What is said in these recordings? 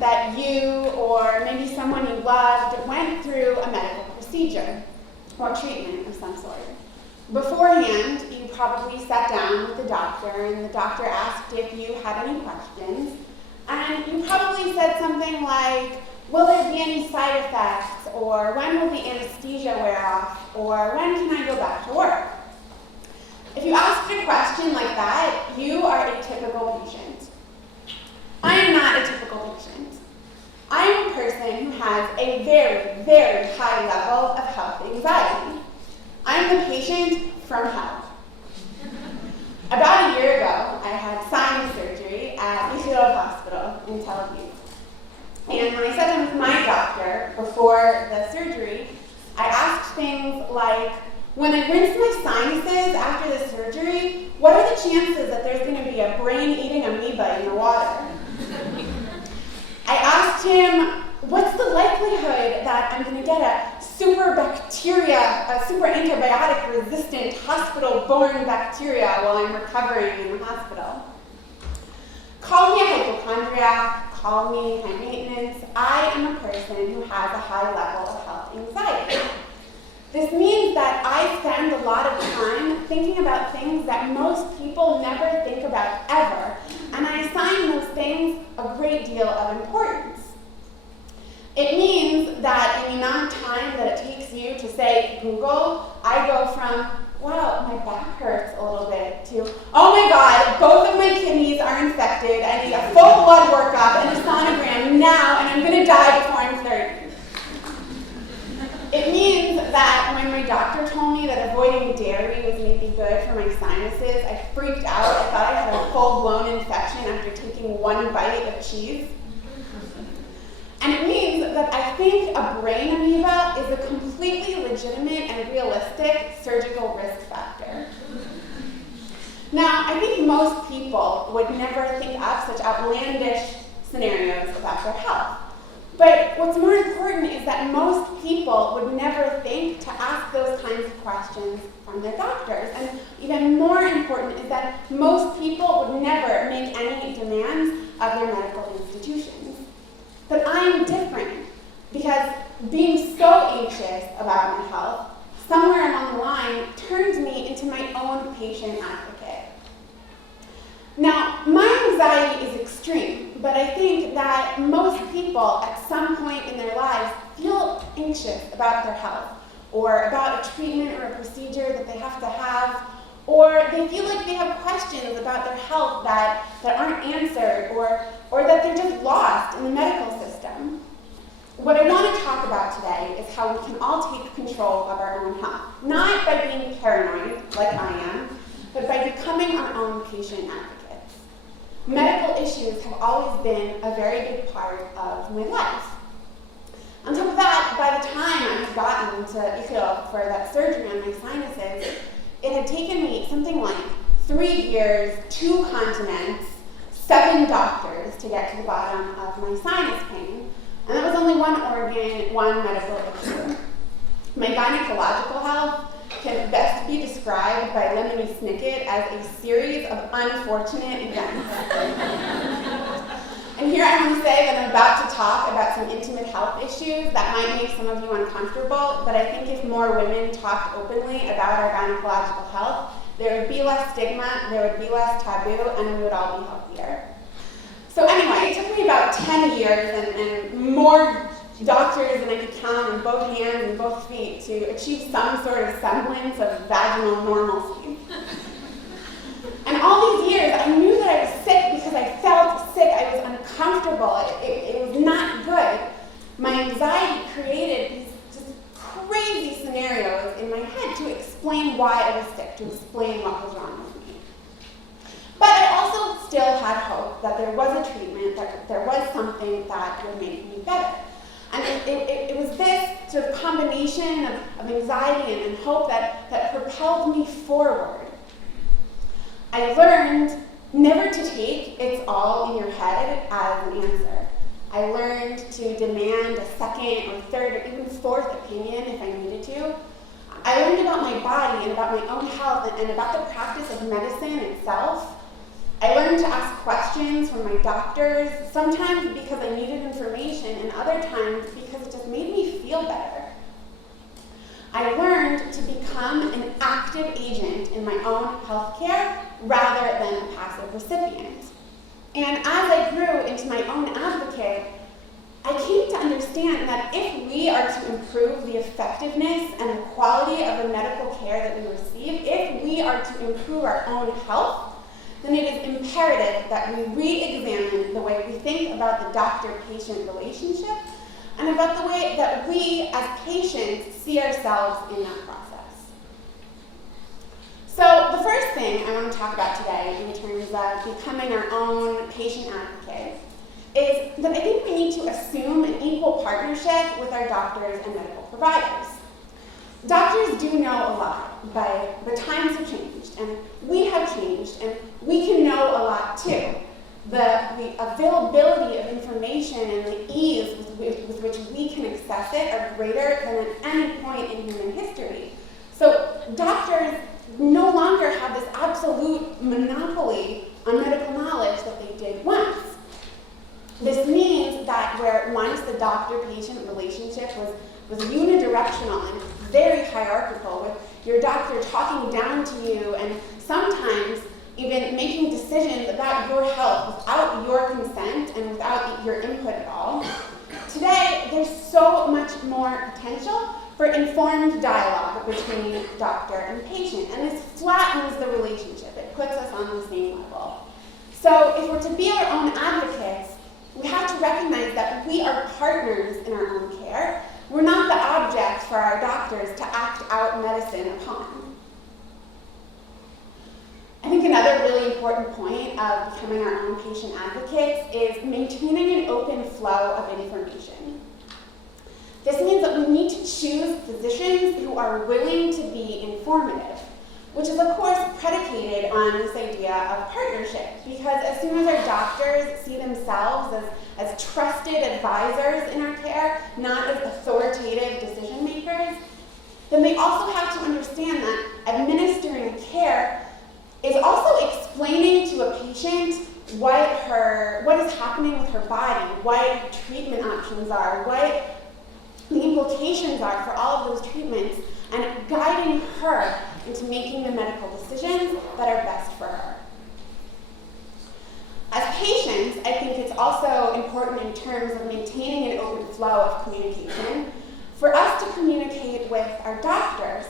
that you or maybe someone you loved went through a medical procedure or treatment of some sort. Beforehand, you probably sat down with the doctor and the doctor asked if you had any questions, and you probably said something like, will there be any side effects, or when will the anesthesia wear off, or when can I go back to work? If you asked a question like that, you are a typical patient. I am not a typical patient. I am a person who has a very, very high level of health anxiety. I am the patient from hell. About a year ago, I had sinus surgery at Untitled Hospital in Tel Aviv. And when I sat down with my doctor before the surgery, I asked things like, when I rinse my sinuses after the surgery, what are the chances that there's going to be a brain-eating amoeba in the water? I asked him, what's the likelihood that I'm going to get a super antibiotic-resistant hospital-borne bacteria while I'm recovering in the hospital? Call me a hypochondriac, call me high maintenance. I am a person who has a high level of health anxiety. This means that I spend a lot of time thinking about things that most people never think about ever, and I assign those things a great deal of importance. It means that in the amount of time that it takes you to say Google, I go from, wow, my back hurts a little bit, to, oh my God, both of my kidneys are infected, I need a full blood workup and a sonogram now, and I'm going to die before I'm 30. It means that when my doctor told me that avoiding dairy was maybe good for my sinuses, I freaked out. I thought I had a full-blown infection after taking one bite of cheese. And it means that I think a brain amoeba is a completely legitimate and realistic surgical risk factor. Now, I think most people would never think up such outlandish scenarios about their health. But what's more important is that most people would never think to ask those kinds of questions from their doctors. And even more important is that most people would never make any demands of their medical institutions. But I'm different, because being so anxious about my health, somewhere along the line, turned me into my own patient advocate. Now, my anxiety is extreme, but I think that most people at some point in their lives feel anxious about their health, or about a treatment or a procedure that they have to have, or they feel like they have questions about their health that aren't answered, or that they're just lost in the medical system. What I want to talk about today is how we can all take control of our own health, not by being paranoid, like I am, but by becoming our own patient advocates. Medical issues have always been a very big part of my life. On top of that, by the time I had gotten to Israel for that surgery on my sinuses, it had taken me something like 3 years, 2 continents, 7 doctors to get to the bottom of my sinus pain. And that was only one organ, one medical issue. My gynecological health can best be described by Lemony Snicket as a series of unfortunate events. And here I want to say that I'm about to talk about some intimate health issues that might make some of you uncomfortable, but I think if more women talked openly about our gynecological health, there would be less stigma, there would be less taboo, and we would all be healthier. So anyway, it took me about 10 years and more doctors than I could count on both hands and both feet to achieve some sort of semblance of vaginal normalcy. And all these years, I knew that I was sick because I felt sick, I was uncomfortable, it was not good. My anxiety created these just crazy scenarios in my head to explain why I was sick, to explain what was wrong with me. But I also still had hope that there was a treatment, that there was something that would make me better. And it was this sort of combination of anxiety and hope that propelled me forward. I learned never to take "it's all in your head" as an answer. I learned to demand a second or third or even fourth opinion if I needed to. I learned about my body and about my own health and about the practice of medicine itself. I learned to ask questions from my doctors, sometimes because I needed information, and other times because it just made me feel better. I learned to become an active agent in my own healthcare rather than a passive recipient. And as I grew into my own advocate, I came to understand that if we are to improve the effectiveness and the quality of the medical care that we receive, if we are to improve our own health, then it is imperative that we re-examine the way we think about the doctor-patient relationship and about the way that we as patients see ourselves in that process. So the first thing I want to talk about today in terms of becoming our own patient advocate is that I think we need to assume an equal partnership with our doctors and medical providers. Doctors do know a lot, but the times have changed, and we have changed, and we can know a lot too. The availability of information and the ease with which we can access it are greater than at any point in human history. So doctors no longer have this absolute monopoly on medical knowledge that they did once. This means that where once the doctor-patient relationship was unidirectional and very hierarchical, with your doctor talking down to you and sometimes even making decisions about your health without your consent and without your input at all, today there's so much more potential for informed dialogue between doctor and patient, and this flattens the relationship. It puts us on the same level. So if we're to be our own advocates, we have to recognize that we are partners in our own care. We're not the object for our doctors to act out medicine upon. I think another really important point of becoming our own patient advocates is maintaining an open flow of information. This means that we need to choose physicians who are willing to be informative, which is of course predicated on this idea of partnership, because as soon as our doctors see themselves as trusted advisors in our care, not as authoritative decision makers, then they also have to understand that administering care is also explaining to a patient what is happening with her body, what treatment options are, what the implications are for all of those treatments, and guiding her into making the medical decisions that are best for her. As patients, I think it's also important in terms of maintaining an open flow of communication for us to communicate with our doctors.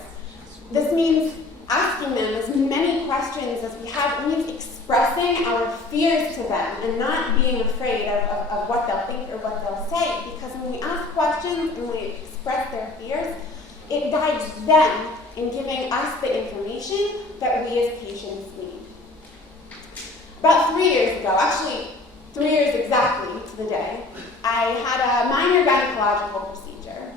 This means asking them as many questions as we have. It means expressing our fears to them and not being afraid of what they'll think or what they'll say, because when we ask questions and we express their fears, it guides them in giving us the information that we as patients need. About 3 years ago, actually 3 years exactly to the day, I had a minor gynecological procedure.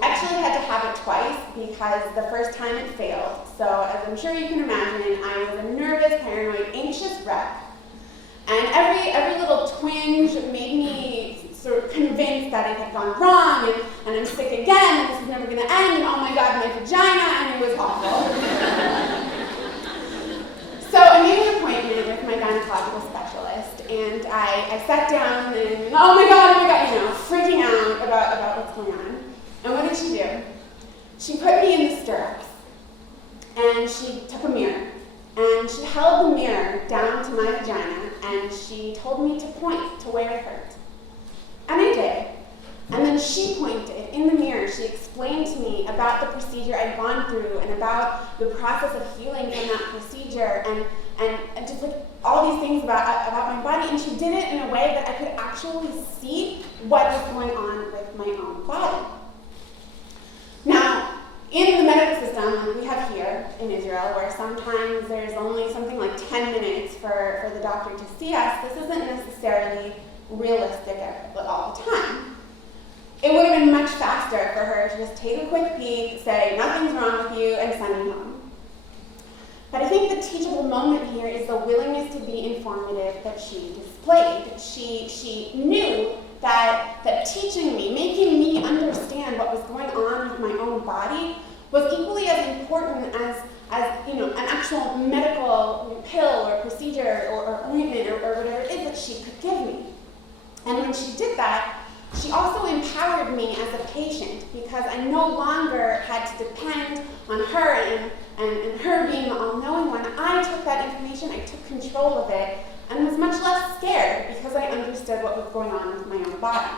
I actually had to have it twice because the first time it failed. So as I'm sure you can imagine, I was a nervous, paranoid, anxious wreck. And every little twinge made me sort of convinced that it had gone wrong, and I'm sick again, and this is never going to end, and oh my God, my vagina, and it was awful. So I made an appointment with my gynecological specialist, and I sat down, and oh my God, freaking out about what's going on. And what did she do? She put me in the stirrups, and she took a mirror, and she held the mirror down to my vagina, and she told me to point to where it hurt. And I did. And then she pointed in the mirror. She explained to me about the procedure I'd gone through and about the process of healing from that procedure and just like all these things about my body. And she did it in a way that I could actually see what was going on with my own body. Now, in the medical system, like we have here in Israel, where sometimes there's only something like 10 minutes for the doctor to see us, this isn't necessarily realistic all the time. It would have been much faster for her to just take a quick peek, say nothing's wrong with you, and send me home. But I think the teachable moment here is the willingness to be informative that she displayed. She knew that teaching me, making me understand what was going on with my own body was equally as important as as an actual medical pill or procedure or ointment or whatever it is that she could give me. And when she did that, she also empowered me as a patient, because I no longer had to depend on her and her being the all-knowing one. I took that information, I took control of it, and was much less scared because I understood what was going on with my own body.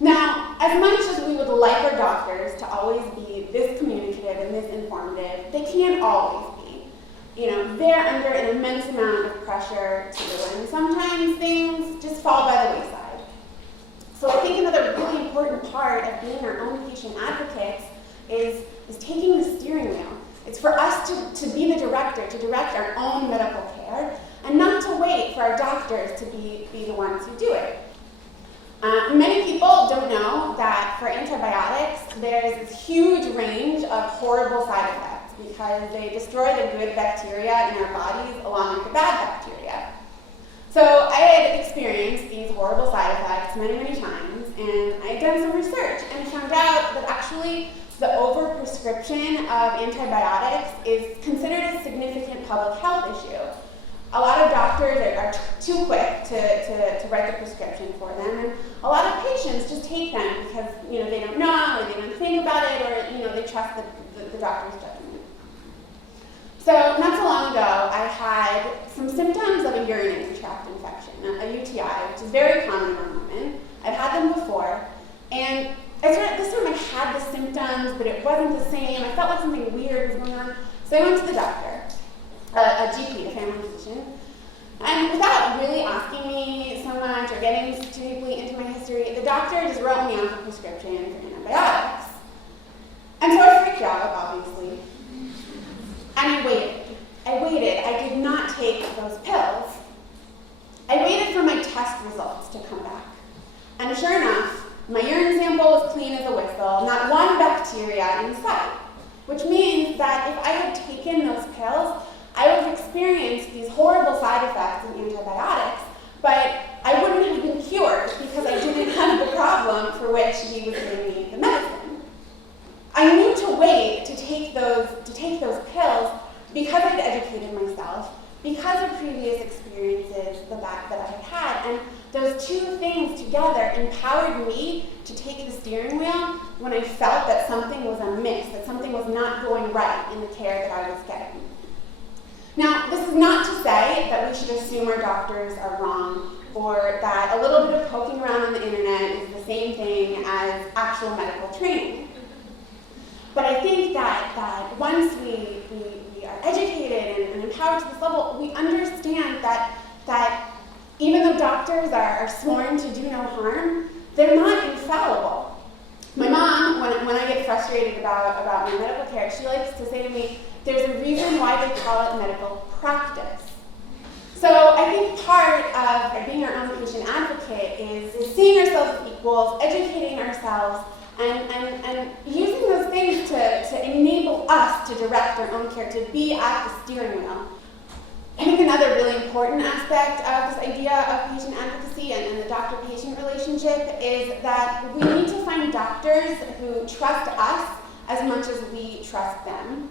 Now, as much as we would like our doctors to always be this communicative and this informative, they can't always be. They're under an immense amount of pressure too, and sometimes things just fall by the wayside. So I think another really important part of being our own patient advocates is taking the steering wheel. It's for us to be the director, to direct our own medical care, and not to wait for our doctors to be the ones who do it. Many people don't know that for antibiotics, there's this huge range of horrible side effects because they destroy the good bacteria in our bodies along with the bad bacteria. So I had experienced these horrible side effects many, many times, and I had done some research and found out that actually the overprescription of antibiotics is considered a significant public health issue. A lot of doctors are too quick to write the prescription for them, and a lot of patients just take them because they don't know, or they don't think about it, or they trust the doctor's judgment. So not so long ago, I had some symptoms of a urinary tract infection, a UTI, which is very common among women. I've had them before, and this time I had the symptoms, but it wasn't the same. I felt like something weird was going on, so I went to the doctor. A GP, a family physician, and without really asking me so much or getting too deeply into my history, the doctor just wrote me off a prescription for antibiotics. And so I freaked out, obviously, and I waited. I did not take those pills. I waited for my test results to come back, and sure enough, my urine sample was clean as a whistle, not one bacteria in sight, which means that if I had taken those pills, I would have experienced these horrible side effects of antibiotics, but I wouldn't have been cured because I didn't have the problem for which he was giving me the medicine. I knew to wait to take those pills because I'd educated myself, because of previous experiences that I had had, and those two things together empowered me to take the steering wheel when I felt that something was amiss, that something was not going right in the care that I was getting. Now, this is not to say that we should assume our doctors are wrong, or that a little bit of poking around on the internet is the same thing as actual medical training. But I think that once we are educated and empowered to this level, we understand that even though doctors are sworn to do no harm, they're not infallible. My mom, when I get frustrated about my medical care, she likes to say to me, there's a reason why they call it medical practice. So I think part of being our own patient advocate is seeing ourselves as equals, educating ourselves, and using those things to enable us to direct our own care, to be at the steering wheel. I think another really important aspect of this idea of patient advocacy and the doctor-patient relationship is that we need to find doctors who trust us as much as we trust them.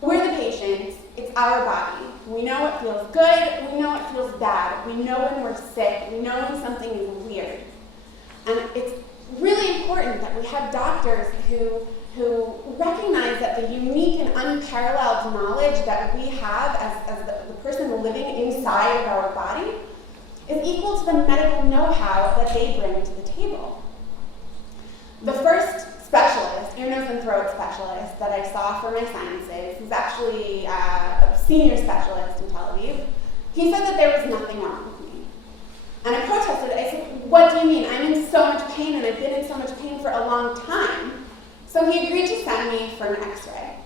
We're the patients, it's our body. We know what feels good, we know what feels bad. We know when we're sick, we know when something is weird. And it's really important that we have doctors who recognize that the unique and unparalleled knowledge that we have as the person living inside of our body is equal to the medical know-how that they bring to the table. The first specialist, ear, nose, and throat specialist that I saw for my sinuses, who's actually a senior specialist in Tel Aviv, he said that there was nothing wrong with me. And I protested. I said, what do you mean? I'm in so much pain, and I've been in so much pain for a long time. So he agreed to send me for an x-ray.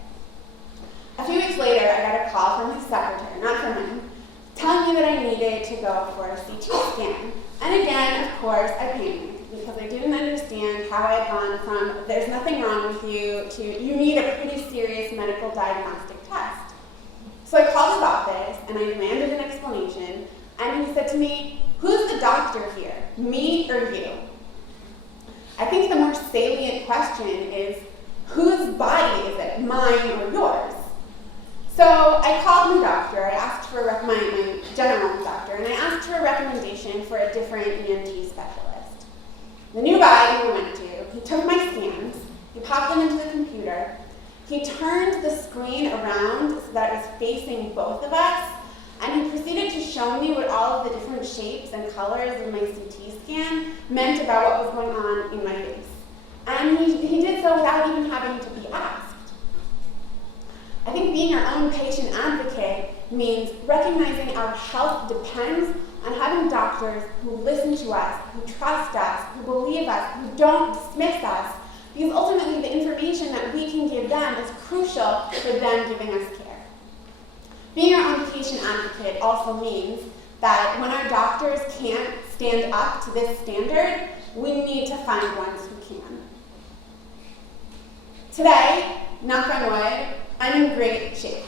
A few weeks later, I got a call from his secretary, not from him, telling me that I needed to go for a CT scan. And again, of course, I panicked because I didn't understand how I had gone from there's nothing wrong with you to you need a pretty serious medical diagnostic test. So I called his office and I demanded an explanation, and he said to me, who's the doctor here, me or you? I think the more salient question is, Whose body is it, mine or yours? So I called my doctor, I asked for my general doctor, and I asked for a recommendation for a different ENT specialist. The new guy we went to, he took my scans, he popped them into the computer, he turned the screen around so that it was facing both of us, and he proceeded to show me what all of the different shapes and colors of my CT scan meant about what was going on in my face. And he did so without even having to be asked. I think being our own patient advocate means recognizing our health depends on having doctors who listen to us, who trust us, who believe us, who don't dismiss us, because ultimately the information that we can give them is crucial for them giving us care. Being our own patient advocate also means that when our doctors can't stand up to this standard, we need to find ones who can. Today, knock on wood, I'm in great shape.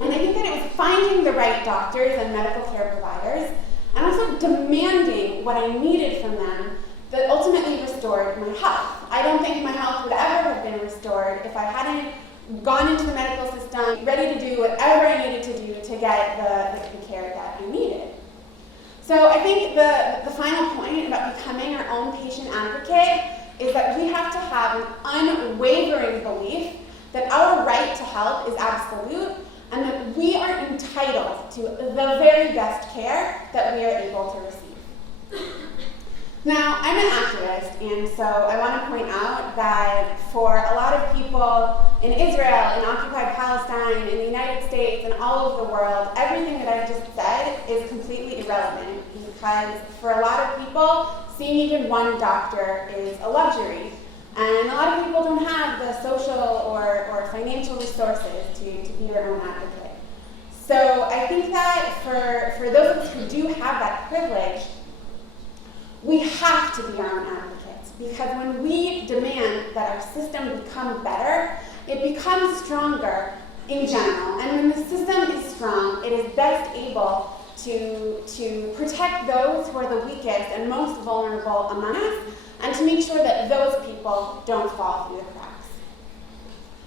And I think that it was finding the right doctors and medical care providers, and also demanding what I needed from them, that ultimately restored my health. I don't think my health would ever have been restored if I hadn't gone into the medical system, ready to do whatever I needed to do to get the care that I needed. So I think the final point about becoming our own patient advocate is that we have to have an unwavering belief that our right to health is absolute and that we are entitled to the very best care that we are able to receive. Now, I'm an activist, and so I want to point out that for a lot of people in Israel, in occupied Palestine, in the United States, and all over the world, everything that I've just said is completely irrelevant because for a lot of people, seeing even one doctor is a luxury. And a lot of people don't have the social or financial resources to be their own advocate. So I think that for those of us who do have that privilege, we have to be our own advocates, because when we demand that our system become better, it becomes stronger in general. And when the system is strong, it is best able to protect those who are the weakest and most vulnerable among us, and to make sure that those people don't fall through the cracks.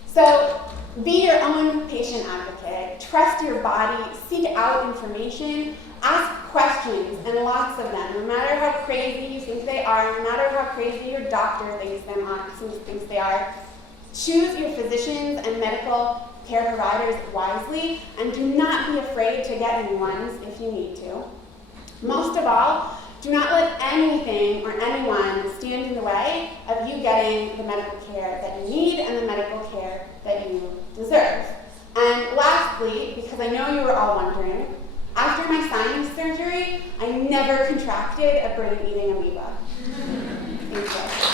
So be your own patient advocate, trust your body, seek out information, ask questions, and lots of them, no matter how crazy you think they are, no matter how crazy your doctor thinks they are. Choose your physicians and medical care providers wisely, and do not be afraid to get new ones if you need to. Most of all, do not let anything or anyone stand in the way of you getting the medical care that you need and the medical care that you deserve. And lastly, because I know you were all wondering, after my sinus surgery, I never contracted a brain-eating amoeba. Thank you.